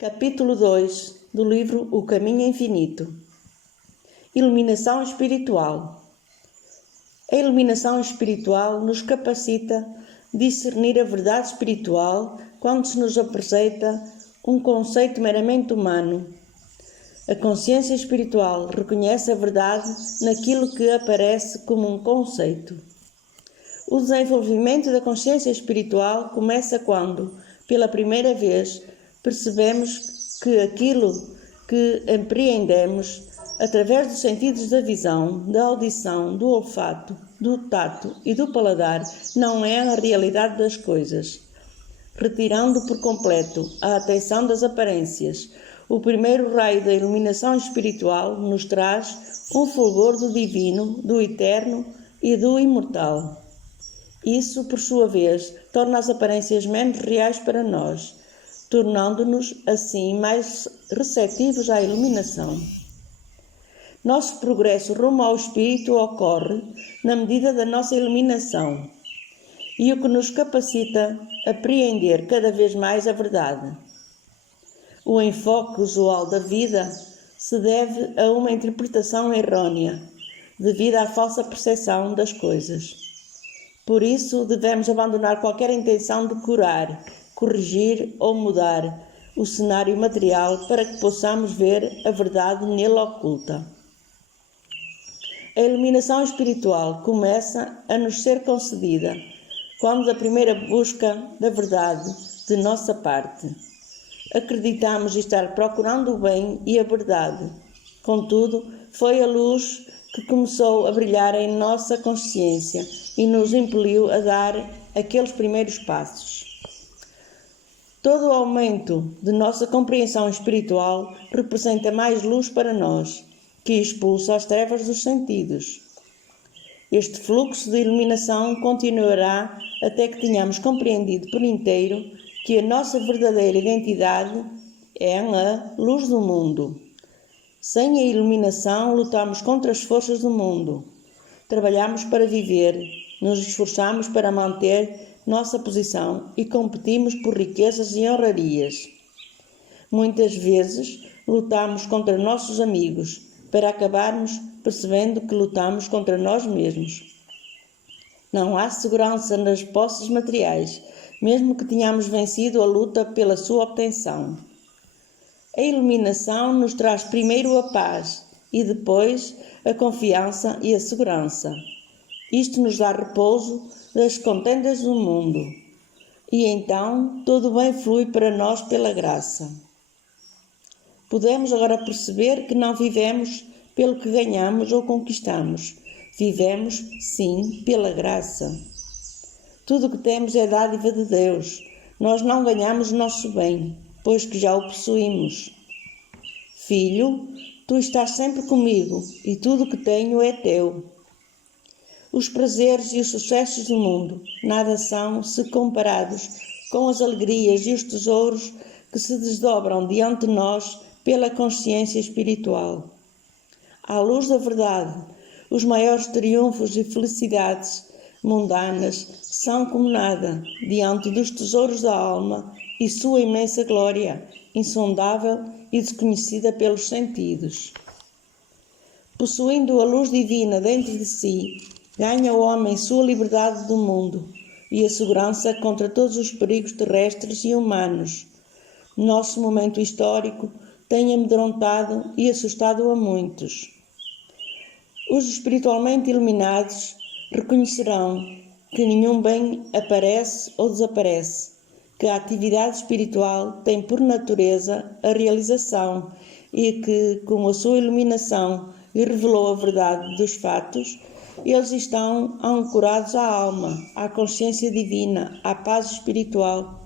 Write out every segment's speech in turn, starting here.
Capítulo 2 do livro O Caminho Infinito. Iluminação espiritual. A iluminação espiritual nos capacita a discernir a verdade espiritual quando se nos apresenta um conceito meramente humano. A consciência espiritual reconhece a verdade naquilo que aparece como um conceito. O desenvolvimento da consciência espiritual começa quando, pela primeira vez, percebemos que aquilo que apreendemos através dos sentidos da visão, da audição, do olfato, do tato e do paladar não é a realidade das coisas. Retirando por completo a atenção das aparências, o primeiro raio da iluminação espiritual nos traz um fulgor do divino, do eterno e do imortal. Isso, por sua vez, torna as aparências menos reais para nós, tornando-nos, assim, mais receptivos à iluminação. Nosso progresso rumo ao Espírito ocorre na medida da nossa iluminação e o que nos capacita a apreender cada vez mais a verdade. O enfoque usual da vida se deve a uma interpretação errônea, devido à falsa percepção das coisas. Por isso, devemos abandonar qualquer intenção de curar, corrigir ou mudar o cenário material para que possamos ver a verdade nele oculta. A iluminação espiritual começa a nos ser concedida quando a primeira busca da verdade de nossa parte. Acreditamos estar procurando o bem e a verdade. Contudo, foi a luz que começou a brilhar em nossa consciência e nos impeliu a dar aqueles primeiros passos. Todo o aumento de nossa compreensão espiritual representa mais luz para nós, que expulsa as trevas dos sentidos. Este fluxo de iluminação continuará até que tenhamos compreendido por inteiro que a nossa verdadeira identidade é a luz do mundo. Sem a iluminação, lutamos contra as forças do mundo. Trabalhamos para viver, nos esforçamos para manter nossa posição e competimos por riquezas e honrarias. Muitas vezes, lutamos contra nossos amigos, para acabarmos percebendo que lutamos contra nós mesmos. Não há segurança nas posses materiais, mesmo que tenhamos vencido a luta pela sua obtenção. A iluminação nos traz primeiro a paz e depois a confiança e a segurança. Isto nos dá repouso das contendas do mundo. E então todo o bem flui para nós pela graça. Podemos agora perceber que não vivemos pelo que ganhamos ou conquistamos. Vivemos, sim, pela graça. Tudo o que temos é dádiva de Deus. Nós não ganhamos o nosso bem, pois que já o possuímos. Filho, tu estás sempre comigo e tudo o que tenho é teu. Os prazeres e os sucessos do mundo nada são se comparados com as alegrias e os tesouros que se desdobram diante de nós pela consciência espiritual. À luz da verdade, os maiores triunfos e felicidades mundanas são como nada diante dos tesouros da alma e sua imensa glória, insondável e desconhecida pelos sentidos. Possuindo a luz divina dentro de si, ganha o homem sua liberdade do mundo e a segurança contra todos os perigos terrestres e humanos. Nosso momento histórico tem amedrontado e assustado a muitos. Os espiritualmente iluminados reconhecerão que nenhum bem aparece ou desaparece, que a atividade espiritual tem por natureza a realização e que, como a sua iluminação lhe revelou a verdade dos fatos, eles estão ancorados à alma, à consciência divina, à paz espiritual,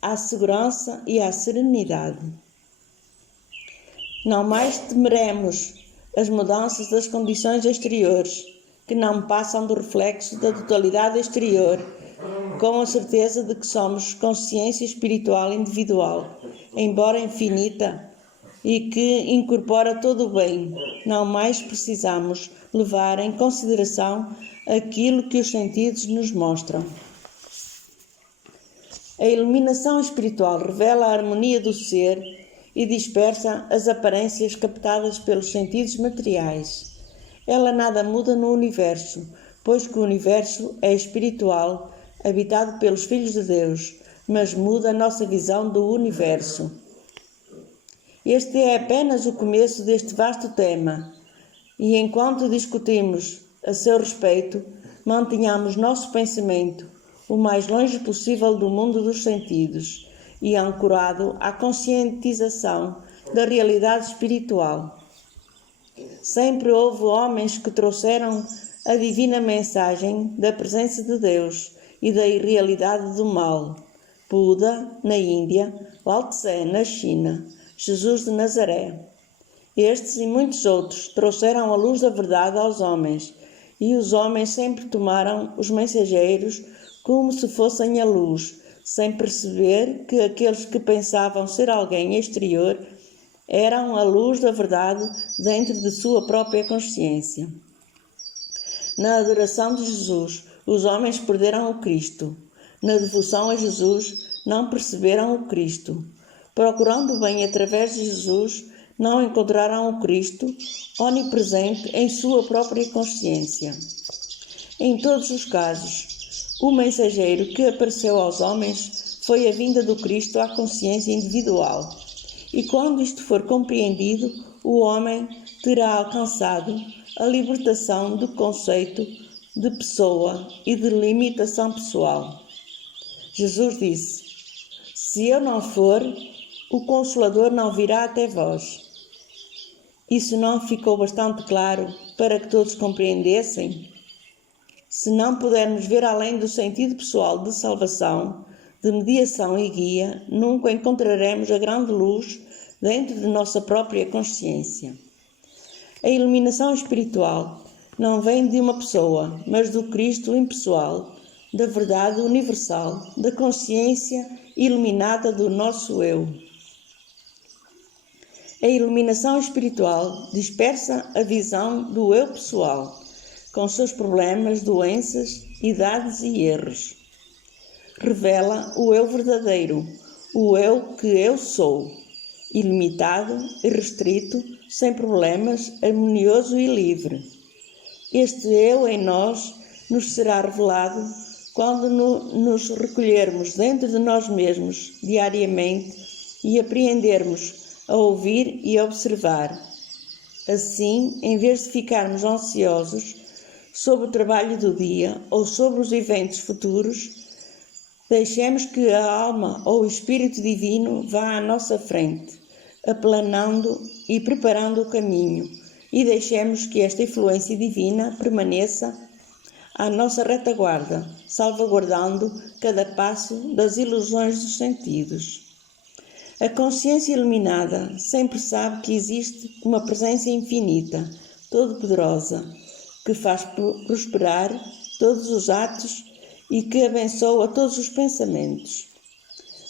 à segurança e à serenidade. Não mais temeremos as mudanças das condições exteriores, que não passam do reflexo da totalidade exterior, com a certeza de que somos consciência espiritual individual, embora infinita, e que incorpora todo o bem. Não mais precisamos levar em consideração aquilo que os sentidos nos mostram. A iluminação espiritual revela a harmonia do ser e dispersa as aparências captadas pelos sentidos materiais. Ela nada muda no universo, pois que o universo é espiritual, habitado pelos filhos de Deus, mas muda a nossa visão do universo. Este é apenas o começo deste vasto tema, e enquanto discutimos a seu respeito, mantenhamos nosso pensamento o mais longe possível do mundo dos sentidos e ancorado à conscientização da realidade espiritual. Sempre houve homens que trouxeram a divina mensagem da presença de Deus e da irrealidade do mal. Buda, na Índia, Lao Tse, na China, Jesus de Nazaré. Estes e muitos outros trouxeram a luz da verdade aos homens, e os homens sempre tomaram os mensageiros como se fossem a luz, sem perceber que aqueles que pensavam ser alguém exterior eram a luz da verdade dentro de sua própria consciência. Na adoração de Jesus, os homens perderam o Cristo. Na devoção a Jesus, não perceberam o Cristo. Procurando o bem através de Jesus, não encontraram o Cristo onipresente em sua própria consciência. Em todos os casos, o mensageiro que apareceu aos homens foi a vinda do Cristo à consciência individual. E quando isto for compreendido, o homem terá alcançado a libertação do conceito de pessoa e de limitação pessoal. Jesus disse: "Se eu não for, o Consolador não virá até vós." Isso não ficou bastante claro para que todos compreendessem? Se não pudermos ver além do sentido pessoal de salvação, de mediação e guia, nunca encontraremos a grande luz dentro de nossa própria consciência. A iluminação espiritual não vem de uma pessoa, mas do Cristo impessoal, da verdade universal, da consciência iluminada do nosso eu. A iluminação espiritual dispersa a visão do eu pessoal, com seus problemas, doenças, idades e erros. Revela o eu verdadeiro, o eu que eu sou, ilimitado, irrestrito, sem problemas, harmonioso e livre. Este eu em nós nos será revelado quando nos recolhermos dentro de nós mesmos diariamente e apreendermos a ouvir e a observar. Assim, em vez de ficarmos ansiosos sobre o trabalho do dia ou sobre os eventos futuros, deixemos que a alma ou o Espírito Divino vá à nossa frente, aplanando e preparando o caminho, e deixemos que esta influência divina permaneça à nossa retaguarda, salvaguardando cada passo das ilusões dos sentidos. A consciência iluminada sempre sabe que existe uma presença infinita, todo-poderosa, que faz prosperar todos os atos e que abençoa todos os pensamentos.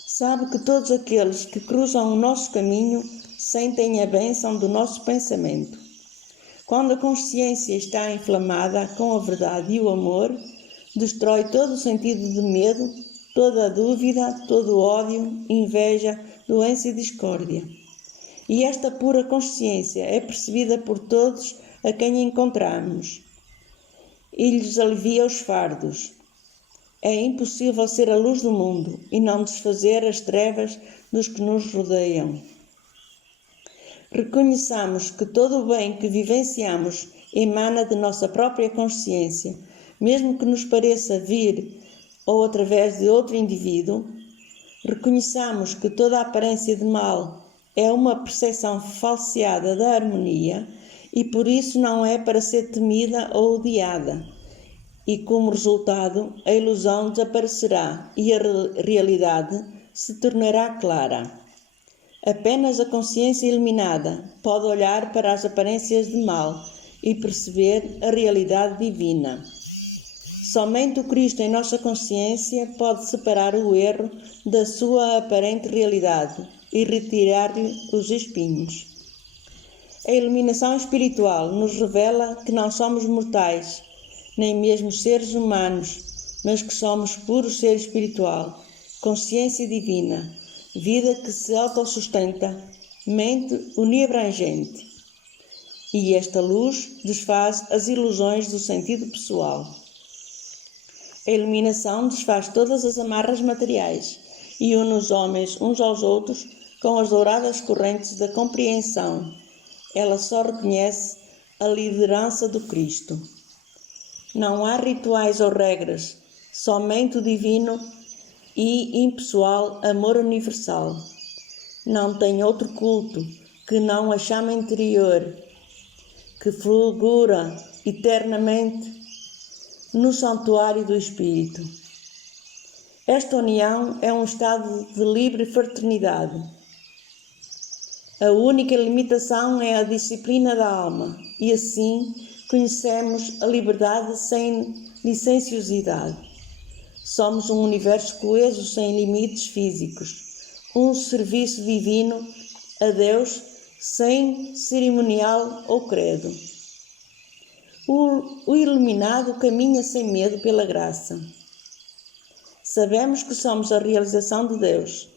Sabe que todos aqueles que cruzam o nosso caminho sentem a bênção do nosso pensamento. Quando a consciência está inflamada com a verdade e o amor, destrói todo o sentido de medo, toda a dúvida, todo o ódio, inveja, doença e discórdia. E esta pura consciência é percebida por todos a quem encontramos e lhes alivia os fardos. É impossível ser a luz do mundo e não desfazer as trevas dos que nos rodeiam. Reconheçamos que todo o bem que vivenciamos emana de nossa própria consciência, mesmo que nos pareça vir ou através de outro indivíduo. Reconheçamos que toda a aparência de mal é uma percepção falseada da harmonia e por isso não é para ser temida ou odiada. E como resultado, a ilusão desaparecerá e a realidade se tornará clara. Apenas a consciência iluminada pode olhar para as aparências de mal e perceber a realidade divina. Somente o Cristo em nossa consciência pode separar o erro da sua aparente realidade e retirar-lhe os espinhos. A iluminação espiritual nos revela que não somos mortais, nem mesmo seres humanos, mas que somos puro ser espiritual consciência divina, vida que se autossustenta, mente uniabrangente. E esta luz desfaz as ilusões do sentido pessoal. A iluminação desfaz todas as amarras materiais e une os homens uns aos outros com as douradas correntes da compreensão. Ela só reconhece a liderança do Cristo. Não há rituais ou regras, somente o divino e impessoal amor universal. Não tem outro culto que não a chama interior, que fulgura eternamente no santuário do Espírito. Esta união é um estado de livre fraternidade. A única limitação é a disciplina da alma, e assim conhecemos a liberdade sem licenciosidade. Somos um universo coeso sem limites físicos, um serviço divino a Deus sem cerimonial ou credo. O iluminado caminha sem medo pela graça. Sabemos que somos a realização de Deus.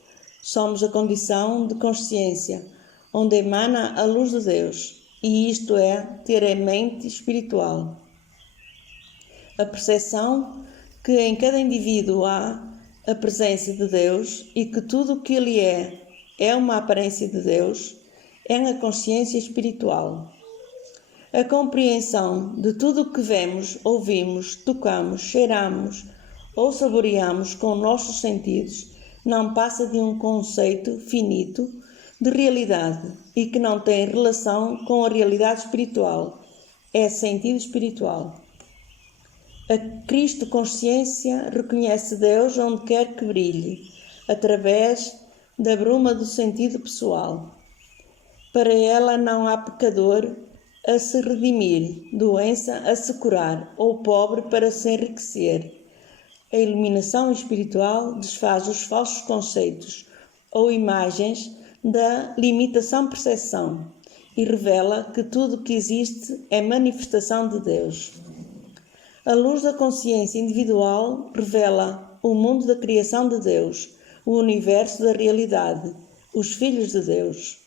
Somos a condição de consciência, onde emana a luz de Deus, e isto é ter a mente espiritual. A percepção que em cada indivíduo há a presença de Deus e que tudo o que ele é uma aparência de Deus, é a consciência espiritual. A compreensão de tudo o que vemos, ouvimos, tocamos, cheiramos ou saboreamos com nossos sentidos não passa de um conceito finito de realidade e que não tem relação com a realidade espiritual. É sentido espiritual. A Cristo consciência reconhece Deus onde quer que brilhe, através da bruma do sentido pessoal. Para ela não há pecador a se redimir, doença a se curar ou pobre para se enriquecer. A iluminação espiritual desfaz os falsos conceitos ou imagens da limitação-percepção e revela que tudo o que existe é manifestação de Deus. A luz da consciência individual revela o mundo da criação de Deus, o universo da realidade, os filhos de Deus.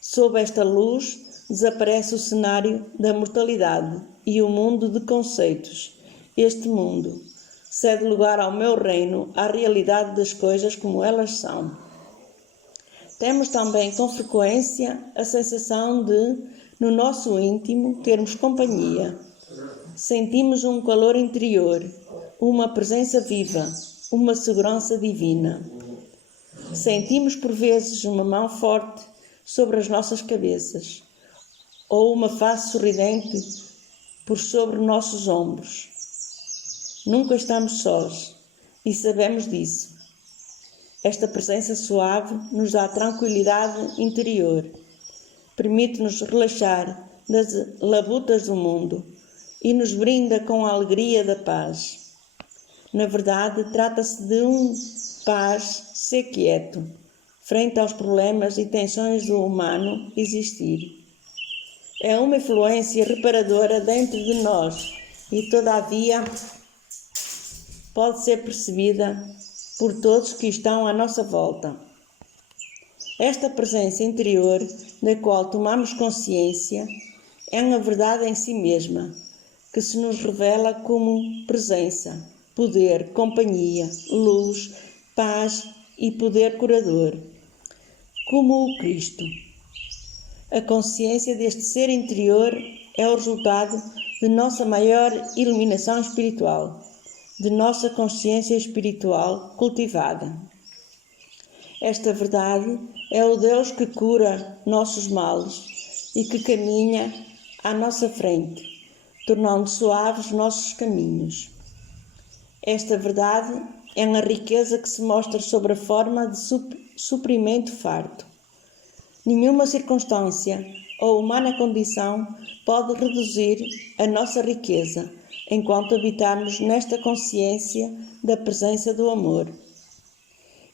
Sob esta luz desaparece o cenário da mortalidade e o mundo de conceitos. Este mundo cede lugar ao meu reino, à realidade das coisas como elas são. Temos também com frequência a sensação de, no nosso íntimo, termos companhia. Sentimos um calor interior, uma presença viva, uma segurança divina. Sentimos por vezes uma mão forte sobre as nossas cabeças, ou uma face sorridente por sobre nossos ombros. Nunca estamos sós e sabemos disso. Esta presença suave nos dá tranquilidade interior, permite-nos relaxar das labutas do mundo e nos brinda com a alegria da paz. Na verdade, trata-se de um paz ser quieto, frente aos problemas e tensões do humano existir. É uma influência reparadora dentro de nós e, todavia, pode ser percebida por todos que estão à nossa volta. Esta presença interior, da qual tomamos consciência, é uma verdade em si mesma, que se nos revela como presença, poder, companhia, luz, paz e poder curador, como o Cristo. A consciência deste ser interior é o resultado de nossa maior iluminação espiritual, de nossa consciência espiritual cultivada. Esta verdade é o Deus que cura nossos males e que caminha à nossa frente, tornando suaves nossos caminhos. Esta verdade é uma riqueza que se mostra sob a forma de suprimento farto. Nenhuma circunstância ou humana condição pode reduzir a nossa riqueza, enquanto habitarmos nesta consciência da presença do amor.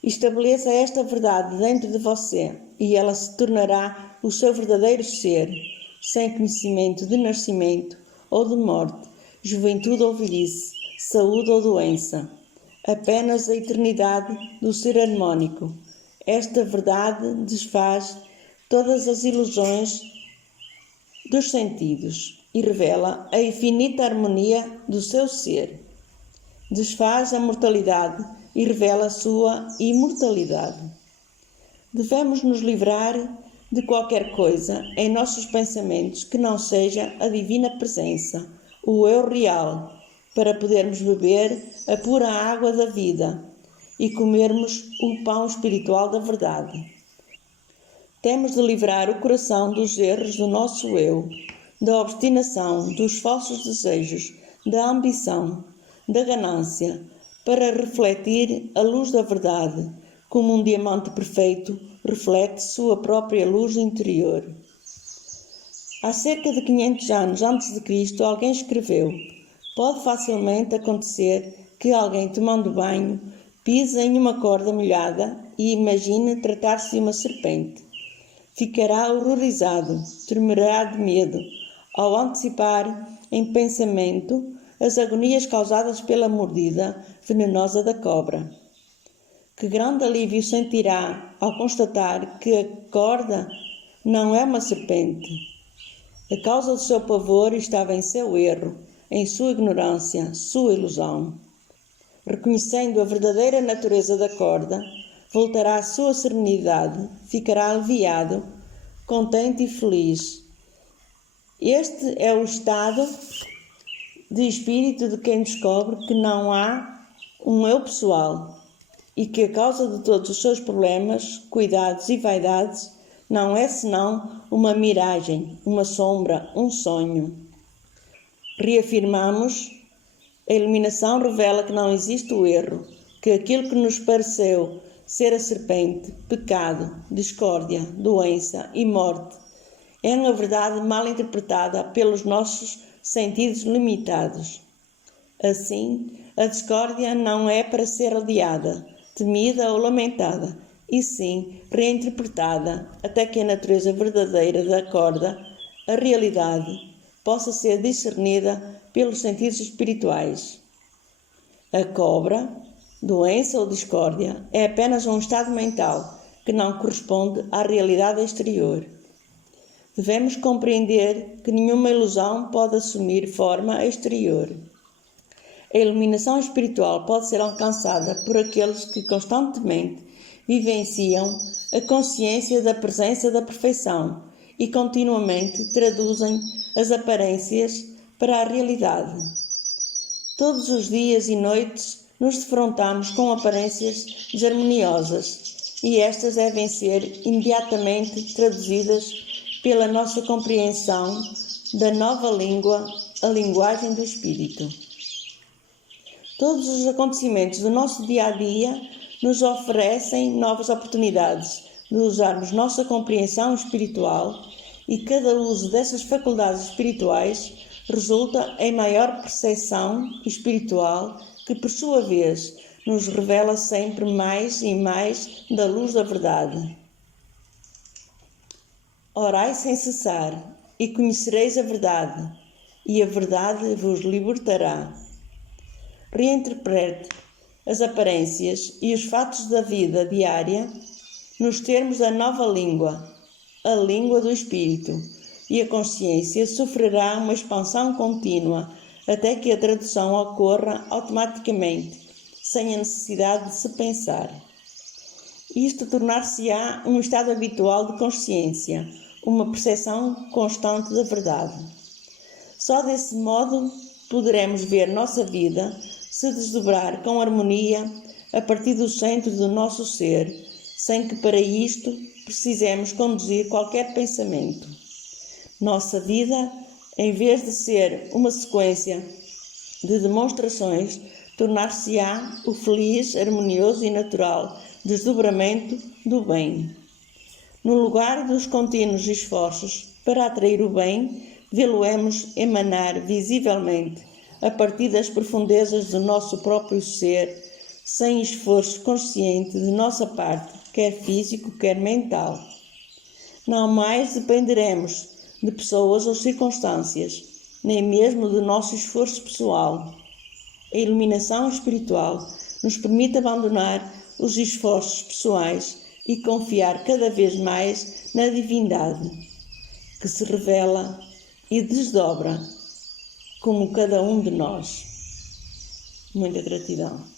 Estabeleça esta verdade dentro de você e ela se tornará o seu verdadeiro ser, sem conhecimento de nascimento ou de morte, juventude ou velhice, saúde ou doença. apenas a eternidade do ser harmônico. Esta verdade desfaz todas as ilusões dos sentidos e revela a infinita harmonia do seu ser. Desfaz a mortalidade e revela a sua imortalidade. Devemos nos livrar de qualquer coisa em nossos pensamentos que não seja a divina presença, o eu real, para podermos beber a pura água da vida e comermos o pão espiritual da verdade. Temos de livrar o coração dos erros do nosso eu, da obstinação, dos falsos desejos, da ambição, da ganância, para refletir a luz da verdade, como um diamante perfeito reflete sua própria luz interior. Há cerca de 500 anos antes de Cristo, alguém escreveu: pode facilmente acontecer que alguém tomando banho pise em uma corda molhada e imagine tratar-se de uma serpente. Ficará horrorizado, tremerá de medo, ao antecipar em pensamento as agonias causadas pela mordida venenosa da cobra. Que grande alívio sentirá ao constatar que a corda não é uma serpente. A causa do seu pavor estava em seu erro, em sua ignorância, sua ilusão. Reconhecendo a verdadeira natureza da corda, voltará à sua serenidade, ficará aliviado, contente e feliz. Este é o estado de espírito de quem descobre que não há um eu pessoal e que a causa de todos os seus problemas, cuidados e vaidades não é senão uma miragem, uma sombra, um sonho. Reafirmamos: a iluminação revela que não existe o erro, que aquilo que nos pareceu ser a serpente, pecado, discórdia, doença e morte é uma verdade mal interpretada pelos nossos sentidos limitados. Assim, a discórdia não é para ser odiada, temida ou lamentada, e sim reinterpretada até que a natureza verdadeira da corda, a realidade, possa ser discernida pelos sentidos espirituais. A cobra, doença ou discórdia, é apenas um estado mental que não corresponde à realidade exterior. Devemos compreender que nenhuma ilusão pode assumir forma exterior. A iluminação espiritual pode ser alcançada por aqueles que constantemente vivenciam a consciência da presença da perfeição e continuamente traduzem as aparências para a realidade. Todos os dias e noites nos defrontamos com aparências desarmoniosas e estas devem ser imediatamente traduzidas pela nossa compreensão da nova língua, a linguagem do Espírito. Todos os acontecimentos do nosso dia-a-dia nos oferecem novas oportunidades de usarmos nossa compreensão espiritual e cada uso dessas faculdades espirituais resulta em maior percepção espiritual que, por sua vez, nos revela sempre mais e mais da luz da verdade. Orai sem cessar e conhecereis a verdade, e a verdade vos libertará. Reinterprete as aparências e os fatos da vida diária nos termos da nova língua, a língua do Espírito, e a consciência sofrerá uma expansão contínua até que a tradução ocorra automaticamente, sem a necessidade de se pensar. Isto tornar-se-á um estado habitual de consciência, uma percepção constante da verdade. Só desse modo poderemos ver nossa vida se desdobrar com harmonia a partir do centro do nosso ser, sem que para isto precisemos conduzir qualquer pensamento. Nossa vida, em vez de ser uma sequência de demonstrações, tornar-se-á o feliz, harmonioso e natural desdobramento do bem. No lugar dos contínuos esforços para atrair o bem, vê-lo-emos emanar visivelmente a partir das profundezas do nosso próprio ser, sem esforço consciente de nossa parte, quer físico, quer mental. Não mais dependeremos de pessoas ou circunstâncias, nem mesmo do nosso esforço pessoal. A iluminação espiritual nos permite abandonar os esforços pessoais e confiar cada vez mais na divindade, que se revela e desdobra como cada um de nós. Muita gratidão.